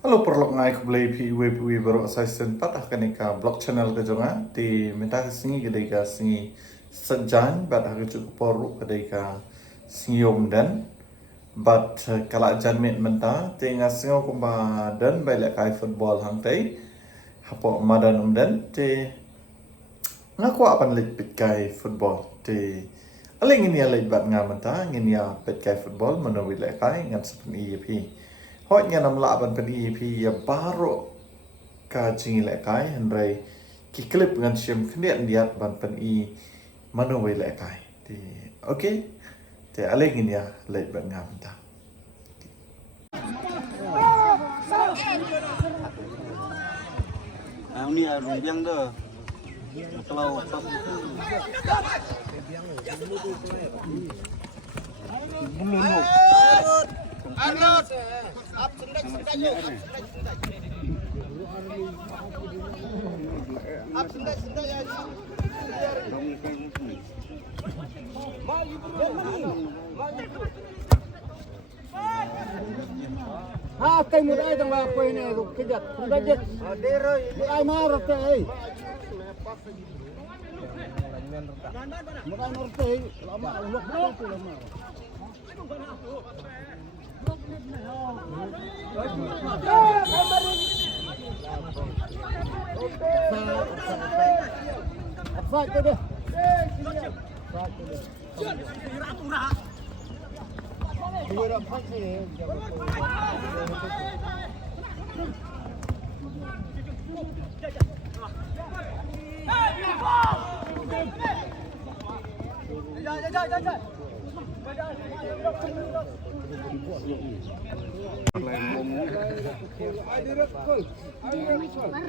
Halo perlu ngai ke belai pi web baru saya sempat akan ika blog channel ke jonga di minta singi kedai ka singi sejan bat aku cukup perlu kedai ka singi dan bat kala jan mit menta tinga singo kumba dan balik kai football hang tai hapo madan dan te ngaku apan lit pit kai football te aling ini lit bat ngamenta ngin ya pit kai football menawi lek kai ngam sepen EP hoi nga nam laban pen EP ya baru ka jingi lek kai hendrai ki klip ngan sim khniat diat ban pen I manowi lek kai ti okay te aling ini ya lek ban ngamenta Ini ada yang dah. Kalau belum. Arnold, up sendek yuk. Up sendek ya. Kay mo ay tang apa ini kejat. Kejat. Ay marot ay. Murai marot ay. Lama ulok itu lama. Apa itu dia?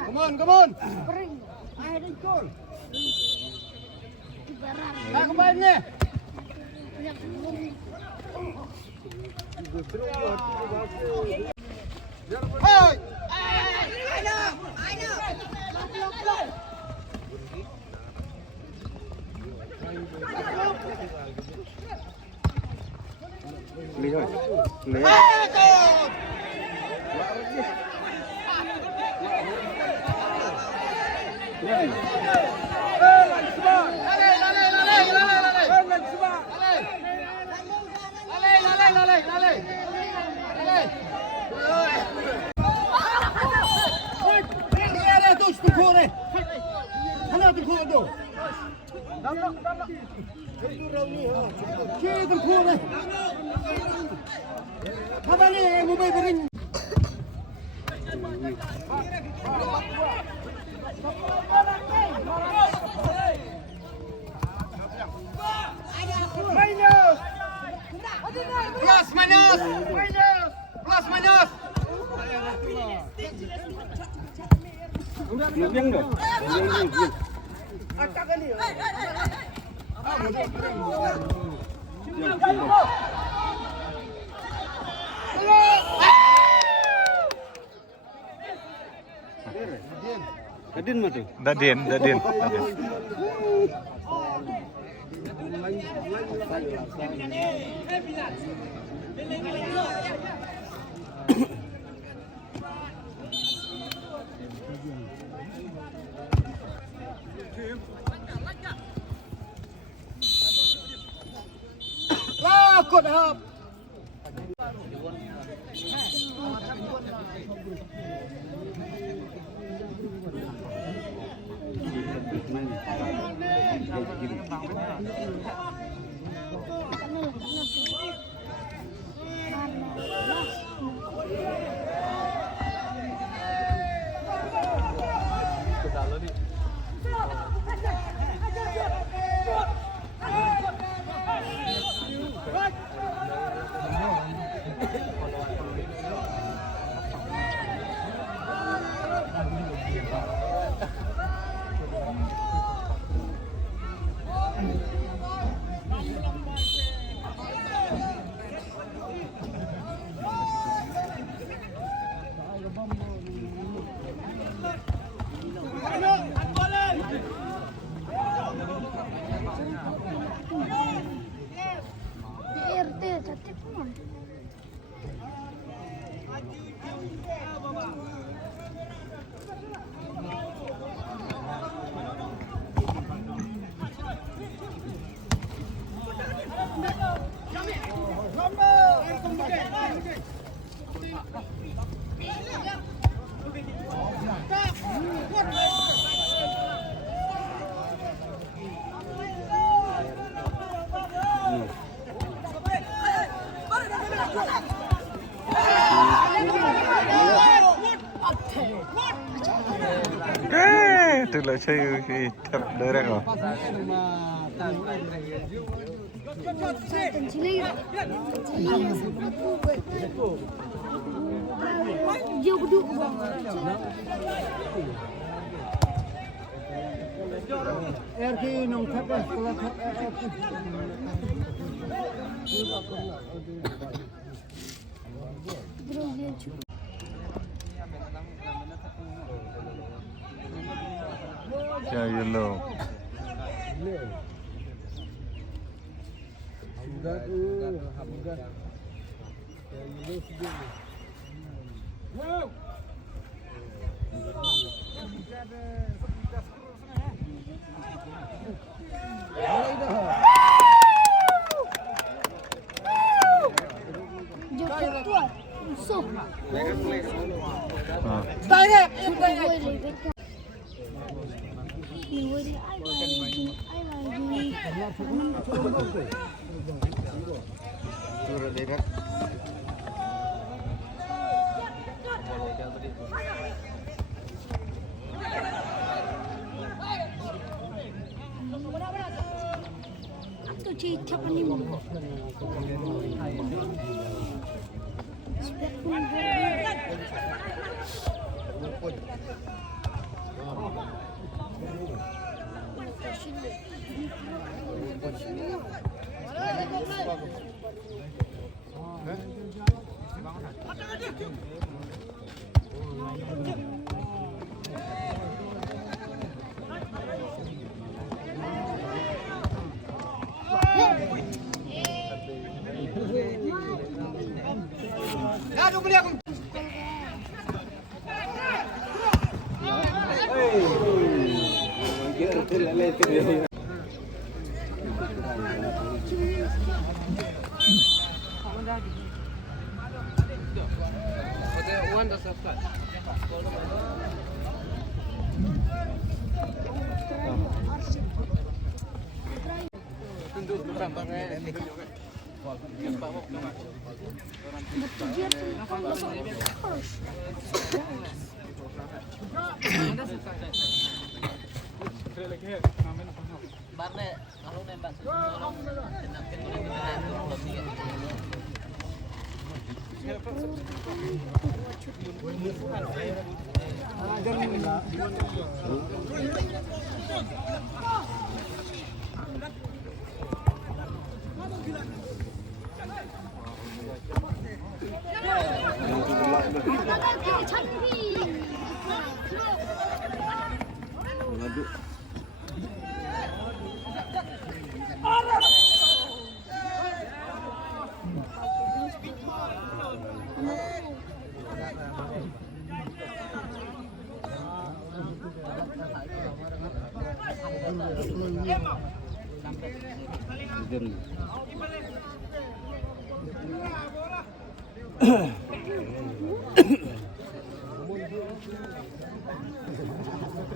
Come on. Kembali. Hey! I know. Plus minus. Yang dah. Acak kali. Dadin mah tu. Dadin. Lakot hap. Tức là chơi khi thập đấy đấy rồi. RK nong thap sekolah thap Yeah, yellow.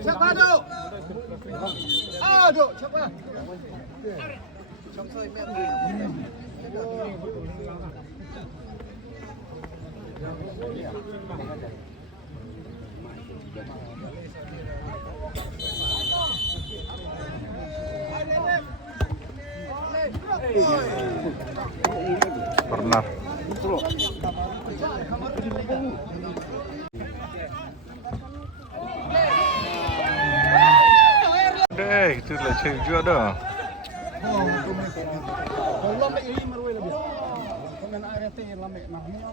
Siapa duk? Duk, siapa? Pernah. Deh, itu lah cewek juga dah. Kalau lambek ini marwai lebih. Kalau air teh lambek mahnya.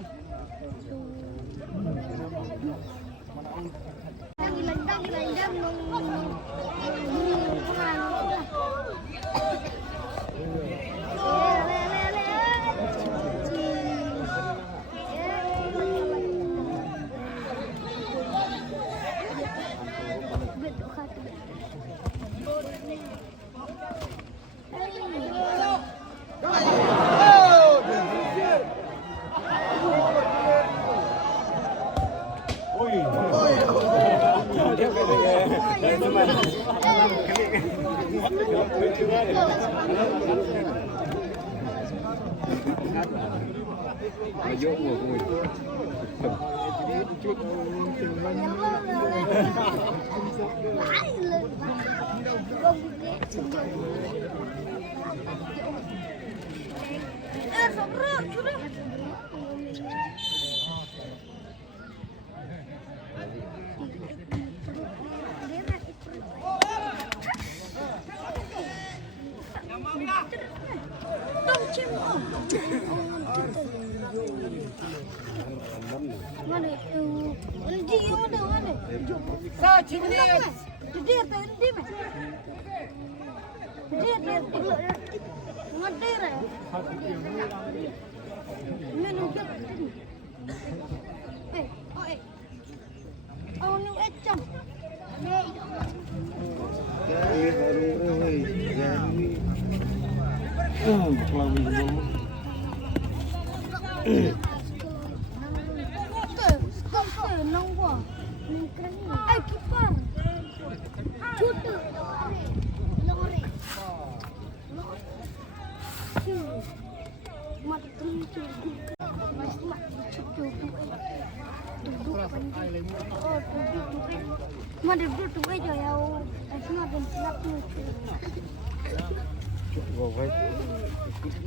Mà được đưa tụi bây giờ đâu, chúng ta bên lắp như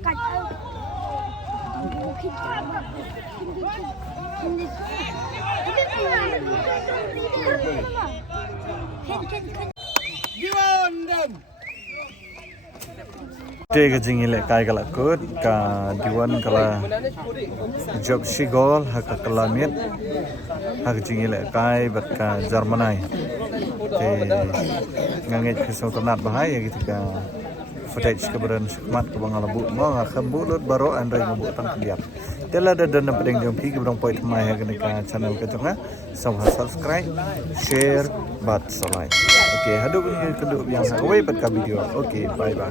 cạch ơi, khi Te ka jingile kai kala kut ka diwan kala job shigol hak kalamit hak jingile kai bat ka Jermanai te nganget kisau ternat bahaya gitu ka footage keberan skmat ke bangala bu mo khambulot baro andai ngabu tang kliap tela da dan pedeng jompi ke brong point mai hak ka channel ka jonga subscribe share bat like. Okay, hadap ni kedua yang saya buat kat video. Okay, bye bye.